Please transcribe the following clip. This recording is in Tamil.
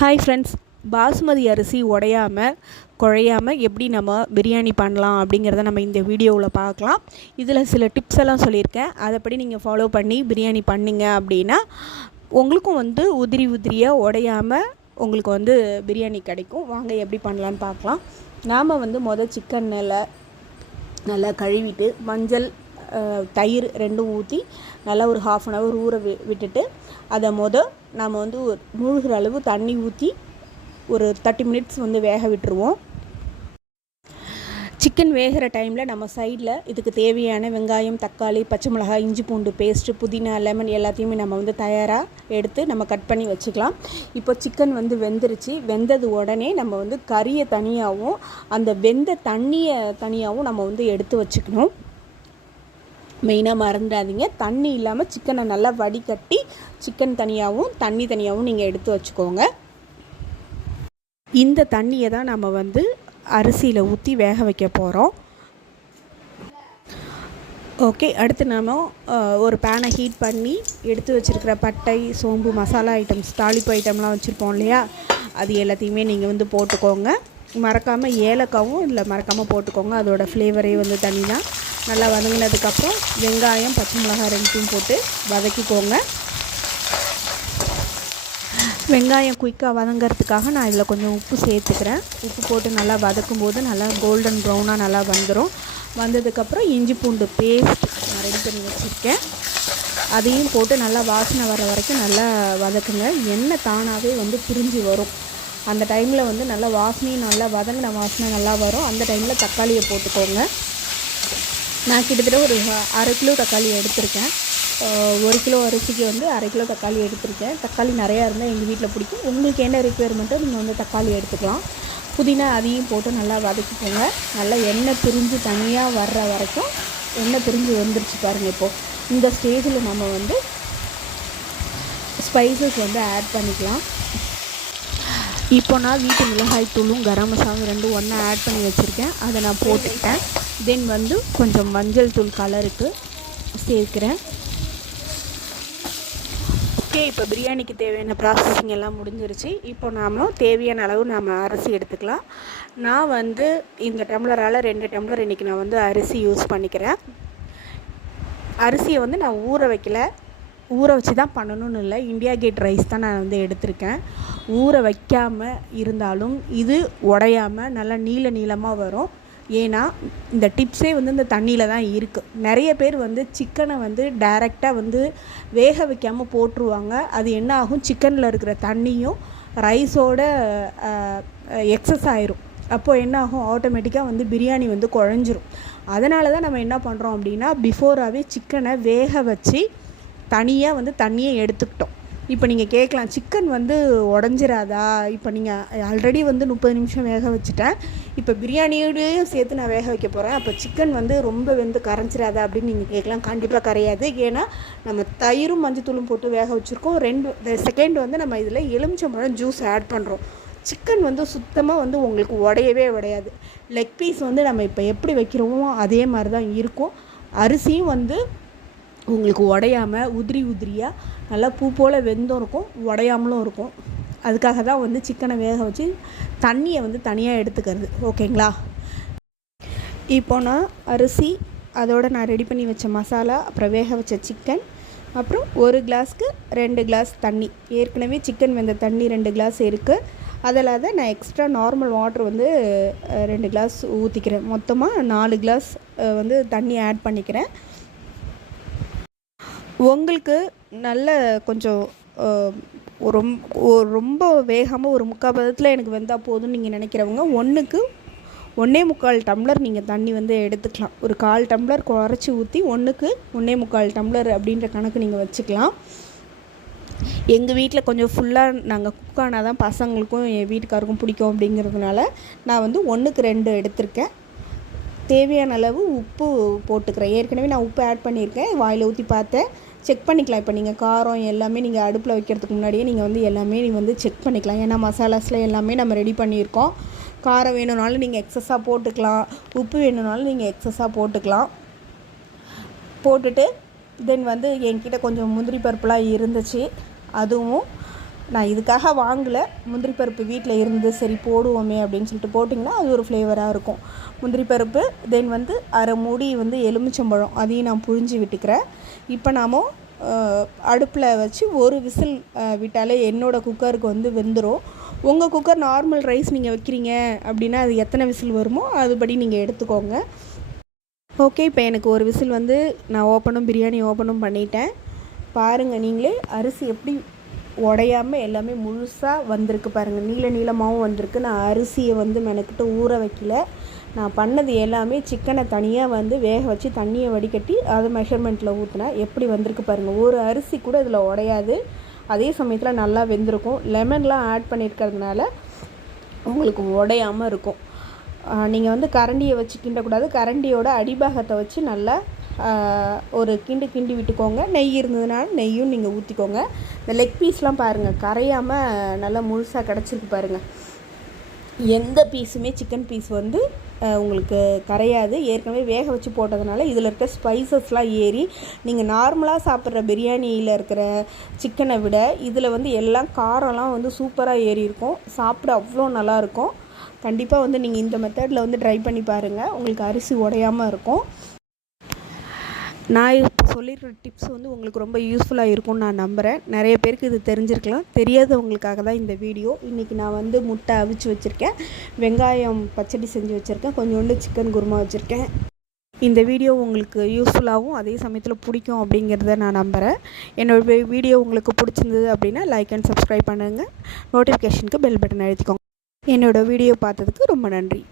ஹாய் ஃப்ரெண்ட்ஸ் பாசுமதி அரிசி உடையாமல் குழையாமல் எப்படி நம்ம பிரியாணி பண்ணலாம் அப்படிங்கிறத நம்ம இந்த வீடியோவில் பார்க்கலாம். இதில் சில டிப்ஸ் எல்லாம் சொல்லியிருக்கேன். அதைப்படி நீங்கள் ஃபாலோ பண்ணி பிரியாணி பண்ணிங்க அப்படின்னா உங்களுக்கும் வந்து உதிரி உதிரியாக உடையாமல் உங்களுக்கு வந்து பிரியாணி கிடைக்கும். வாங்க எப்படி பண்ணலான்னு பார்க்கலாம். நாம் வந்து மொதல் சிக்கன் நல்லா நல்லா கழுவிட்டு மஞ்சள் தயிர் ரெண்டும் ஊற்றி நல்லா ஒரு ஹாஃப் அன் ஹவர் ஊற வி விட்டுட்டு அதை மொதல் நாம் வந்து ஒரு மூழ்கிற அளவு தண்ணி ஊற்றி ஒரு தேர்ட்டி மினிட்ஸ் வந்து வேக விட்டுருவோம். சிக்கன் வேகிற டைமில் நம்ம சைடில் இதுக்கு தேவையான வெங்காயம் தக்காளி பச்சை மிளகாய் இஞ்சி பூண்டு பேஸ்ட்டு புதினா லெமன் எல்லாத்தையுமே நம்ம வந்து தயாராக எடுத்து நம்ம கட் பண்ணி வச்சுக்கலாம். இப்போ சிக்கன் வந்து வெந்துருச்சு. வெந்தது உடனே நம்ம வந்து கறியை தனியாகவும் அந்த வெந்த தண்ணியை தனியாகவும் நம்ம வந்து எடுத்து வச்சுக்கணும். மெயினாக மறந்துடாதீங்க. தண்ணி இல்லாமல் சிக்கனை நல்லா வடிகட்டி சிக்கன் தனியாகவும் தண்ணி தனியாகவும் நீங்கள் எடுத்து வச்சுக்கோங்க. இந்த தண்ணியை தான் நம்ம வந்து அரிசியில் ஊற்றி வேக வைக்க போகிறோம் ஓகே அடுத்து நாம் ஒரு பேனை ஹீட் பண்ணி எடுத்து வச்சுருக்கிற பட்டை சோம்பு மசாலா ஐட்டம்ஸ் தாளிப்பு ஐட்டம்லாம் வச்சுருப்போம் இல்லையா? அது எல்லாத்தையுமே நீங்கள் வந்து போட்டுக்கோங்க. மறக்காமல் ஏலக்காவும் இதில் மறக்காமல் போட்டுக்கோங்க. அதோடய ஃப்ளேவரே வந்து தனி தான் நல்லா வதங்கினதுக்கப்புறம் வெங்காயம் பச்சை மிளகாய் ரெண்டுத்தையும் போட்டு வதக்கிக்கோங்க. வெங்காயம் குயிக்காக வதங்கிறதுக்காக நான் இதில் கொஞ்சம் உப்பு சேர்த்துக்கிறேன். உப்பு போட்டு நல்லா வதக்கும் போது நல்லா கோல்டன் ப்ரௌனாக நல்லா வந்துடும் வந்ததுக்கப்புறம் இஞ்சி பூண்டு பேஸ்ட் நான் ரெடி பண்ணி வச்சுருக்கேன். அதையும் போட்டு நல்லா வாசனை வர வரைக்கும் நல்லா வதக்குங்க. எண்ணெய் தானாகவே வந்து பிரிஞ்சு வரும். அந்த டைமில் வந்து நல்லா வாசனையும் நல்லா வதங்கின வாசனை நல்லா வரும். அந்த டைமில் தக்காளியை போட்டுக்கோங்க. நான் கிட்டத்தட்ட ஒரு அரை கிலோ தக்காளி எடுத்திருக்கேன். ஒரு கிலோ அரிசிக்கு வந்து அரை கிலோ தக்காளி எடுத்திருக்கேன். தக்காளி நிறையா இருந்தால் எங்கள் வீட்டில் பிடிக்கும். உங்களுக்கு என்ன ரெக்குயர்மெண்ட்டோ நீங்கள் வந்து தக்காளி எடுத்துக்கலாம். புதினா அதையும் போட்டு நல்லா வதக்கிக்கோங்க. நல்லா எண்ணெய் பிரிஞ்சு தனியாக வர்ற வரைக்கும் எண்ணெய் பிரிஞ்சு வந்துருச்சு பாருங்கள் இப்போது இந்த ஸ்டேஜில் நம்ம வந்து ஸ்பைசஸ் வந்து ஆட் பண்ணிக்கலாம். இப்போ நான் வீட்டு மிளகாய் தூளும் கரம் மசாலும் ரெண்டும் ஒன்றா ஆட் பண்ணி வச்சுருக்கேன். அதை நான் போட்டுக்கிட்டேன். தென் வந்து கொஞ்சம் மஞ்சள் தூள் கலருக்கு சேர்க்குறேன். ஓகே இப்போ பிரியாணிக்கு தேவையான ப்ராசஸிங் எல்லாம் முடிஞ்சிருச்சு. இப்போ நாமளும் தேவையான அளவு நாம் அரிசி எடுத்துக்கலாம். நான் வந்து இந்த டம்ளரால் ரெண்டு டம்ளர் இன்றைக்கி நான் வந்து அரிசி யூஸ் பண்ணிக்கிறேன். அரிசியை வந்து நான் ஊற வைக்கல. ஊற வச்சு தான் பண்ணணும்னு இல்லை. இந்தியா கேட் ரைஸ் தான் நான் வந்து எடுத்திருக்கேன். ஊற வைக்காமல் இருந்தாலும் இது உடையாமல் நல்லா நீள நீளமாக வரும். ஏன்னா இந்த டிப்ஸே வந்து இந்த தண்ணியில் தான் இருக்குது நிறைய பேர் வந்து சிக்கனை வந்து டைரெக்டாக வந்து வேக வைக்காமல் போட்டுருவாங்க. அது என்ன ஆகும்? சிக்கனில் இருக்கிற தண்ணியும் ரைஸோட எக்ஸஸ் ஆயிரும். அப்போது என்ன ஆகும்? ஆட்டோமேட்டிக்காக வந்து பிரியாணி வந்து குழஞ்சிரும். அதனால தான் நம்ம என்ன பண்ணுறோம் அப்படின்னா பிஃபோராகவே சிக்கனை வேக வச்சு தனியாக வந்து தண்ணியை எடுத்துக்கிட்டோம். இப்போ நீங்கள் கேட்கலாம் சிக்கன் வந்து உடஞ்சிராதா? இப்போ நீங்கள் ஆல்ரெடி வந்து முப்பது நிமிஷம் வேக வச்சுட்டேன். இப்போ பிரியாணியோடையும் சேர்த்து நான் வேக வைக்க போகிறேன் அப்போ சிக்கன் வந்து ரொம்ப வெந்து கரைஞ்சிராதா அப்படின்னு நீங்கள் கேட்கலாம் கண்டிப்பாக கரையாது. ஏன்னா நம்ம தயிரும் மஞ்சத்தூளும் போட்டு வேக வச்சுருக்கோம். ரெண்டு செகண்ட் வந்து நம்ம இதில் எலுமிச்சம்பழம் ஜூஸ் ஆட் பண்ணுறோம் சிக்கன் வந்து சுத்தமாக வந்து உங்களுக்கு உடையவே உடையாது. லெக் பீஸ் வந்து நம்ம இப்போ எப்படி வைக்கிறோமோ அதே மாதிரி தான் இருக்கும். அரிசியும் வந்து உங்களுக்கு உடையாமல் உதிரி உதிரியாக நல்லா பூ போல் வெந்தும் இருக்கும் உடையாமலும் இருக்கும். அதுக்காக தான் வந்து சிக்கனை வேக வச்சு தண்ணியை வந்து தனியாக எடுத்துக்கிறது. ஓகேங்களா? இப்போ நான் அரிசி அதோடு நான் ரெடி பண்ணி வச்ச மசாலா அப்புறம் வேக வச்ச சிக்கன் அப்புறம் ஒரு கிளாஸ்க்கு ரெண்டு கிளாஸ் தண்ணி. ஏற்கனவே சிக்கன் வெந்த தண்ணி ரெண்டு கிளாஸ் இருக்குது அதில் அதை நான் எக்ஸ்ட்ரா நார்மல் வாட்டர் வந்து ரெண்டு கிளாஸ் ஊற்றிக்கிறேன் மொத்தமாக நாலு கிளாஸ் வந்து தண்ணி ஆட் பண்ணிக்கிறேன். உங்களுக்கு நல்ல கொஞ்சம் ஒரு ரொம்- ரொம்ப வேகமாக ஒரு முக்கால் பதத்தில் எனக்கு வெந்தால் போதும்னு நீங்கள் நினைக்கிறவங்க ஒன்றுக்கு ஒன்றே முக்கால் டம்ளர் நீங்கள் தண்ணி வந்து எடுத்துக்கலாம். ஒரு கால் டம்ளர் குறைச்சி ஊற்றி ஒன்றுக்கு ஒன்றே முக்கால் டம்ளர் அப்படின்ற கணக்கு நீங்கள் வச்சுக்கலாம். எங்கள் வீட்டில் கொஞ்சம் ஃபுல்லாக நாங்கள் குக் ஆனால் தான் பசங்களுக்கும் என் வீட்டுக்காருக்கும் பிடிக்கும் அப்படிங்கிறதுனால நான் வந்து ஒன்றுக்கு ரெண்டு எடுத்திருக்கேன். தேவையான அளவு உப்பு போட்டுக்கிறேன். ஏற்கனவே நான் உப்பு ஆட் பண்ணியிருக்கேன். வாயில் ஊற்றி பார்த்தேன். செக் பண்ணிக்கலாம். இப்போ நீங்கள் காரம் எல்லாமே நீங்கள் அடுப்பில் வைக்கிறதுக்கு முன்னாடியே நீங்கள் வந்து எல்லாமே நீங்கள் வந்து செக் பண்ணிக்கலாம். ஏன்னா மசாலாஸில் எல்லாமே நம்ம ரெடி பண்ணியிருக்கோம். காரம் வேணும்னாலும் நீங்கள் எக்ஸஸாக போட்டுக்கலாம். உப்பு வேணும்னாலும் நீங்கள் எக்ஸஸாக போட்டுக்கலாம். போட்டுட்டு தென் வந்து என்கிட்ட கொஞ்சம் முந்திரி பருப்புலாம் இருந்துச்சு. அதுவும் நான் இதுக்காக வாங்கலை. முந்திரி பருப்பு வீட்டில் இருந்து சரி போடுவோமே அப்படின்னு சொல்லிட்டு போட்டிங்கன்னா அது ஒரு ஃப்ளேவராக இருக்கும். முந்திரி பருப்பு தென் வந்து அரை மூடி வந்து எலுமிச்சம்பழம் அதையும் நான் புழிஞ்சு விட்டுக்கிறேன். இப்போ நாம் அடுப்பில் வச்சு ஒரு விசில் விட்டாலே என்னோடய குக்கருக்கு வந்து வெந்துடும் உங்கள் குக்கர் நார்மல் ரைஸ் நீங்கள் வைக்கிறீங்க அப்படின்னா அது எத்தனை விசில் வருமோ அதுபடி நீங்கள் எடுத்துக்கோங்க. ஓகே இப்போ எனக்கு ஒரு விசில் வந்து நான் ஓப்பனும் பிரியாணி ஓப்பனும் பண்ணிட்டேன். பாருங்கள் நீங்களே அரிசி எப்படி உடையாமல் எல்லாமே முழுசாக வந்திருக்கு பாருங்கள் நீள நீளமாகவும் வந்திருக்கு. நான் அரிசியை வந்து மெனக்கிட்டு ஊற வைக்கல. நான் பண்ணது எல்லாமே சிக்கனை தனியாக வந்து வேக வச்சு தண்ணியை வடிகட்டி அதை மெஷர்மெண்ட்டில் ஊற்றினேன் எப்படி வந்திருக்கு பாருங்கள் ஒரு அரிசி கூட இதில் உடையாது. அதே சமயத்தில் நல்லா வெந்திருக்கும். லெமன்லாம் ஆட் பண்ணியிருக்கிறதுனால உங்களுக்கு உடையாமல் இருக்கும். நீங்கள் வந்து கரண்டியை வச்சு கிண்டக்கூடாது. கரண்டியோட அடிபாகத்தை வச்சு நல்லா ஒரு கிண்டு கிண்டி விட்டுக்கோங்க. நெய் இருந்ததுனால நெய்யும் நீங்கள் ஊற்றிக்கோங்க இந்த லெக் பீஸ்லாம் பாருங்கள் கரையாமல் நல்லா முழுசாக கிடச்சிருக்கு பாருங்கள் எந்த பீஸுமே சிக்கன் பீஸ் வந்து உங்களுக்கு கரையாது. ஏற்கனவே வேக வச்சு போட்டதுனால இதில் இருக்க ஸ்பைசஸ்லாம் ஏறி நீங்கள் நார்மலாக சாப்பிட்ற பிரியாணியில் இருக்கிற சிக்கனை விட இதில் வந்து எல்லாம் காரம்லாம் வந்து சூப்பராக ஏறி இருக்கும். சாப்பிட அவ்வளோ நல்லாயிருக்கும் கண்டிப்பாக வந்து நீங்கள் இந்த மெத்தடில் வந்து ட்ரை பண்ணி பாருங்கள் உங்களுக்கு அரிசி உடையாமல் இருக்கும். நான் இப்போ சொல்லிடுற டிப்ஸ் வந்து உங்களுக்கு ரொம்ப யூஸ்ஃபுல்லாக இருக்கும்னு நான் நம்புகிறேன் நிறைய பேருக்கு இது தெரிஞ்சிருக்கலாம். தெரியாதவங்களுக்காக தான் இந்த வீடியோ இன்றைக்கி நான் வந்து முட்டை அவிச்சு வச்சுருக்கேன். வெங்காயம் பச்சடி செஞ்சு வச்சுருக்கேன். கொஞ்சோண்டு சிக்கன் குருமா வச்சுருக்கேன். இந்த வீடியோ உங்களுக்கு யூஸ்ஃபுல்லாகவும் அதே சமயத்தில் பிடிக்கும் அப்படிங்கிறத நான் நம்புகிறேன் என்னோடய வீடியோ உங்களுக்கு பிடிச்சிருந்தது அப்படின்னா லைக் அண்ட் சப்ஸ்கிரைப் பண்ணுங்கள் நோட்டிஃபிகேஷனுக்கு பெல் பட்டன் அழுத்திக்கோங்க. என்னோடய வீடியோ பார்த்ததுக்கு ரொம்ப நன்றி.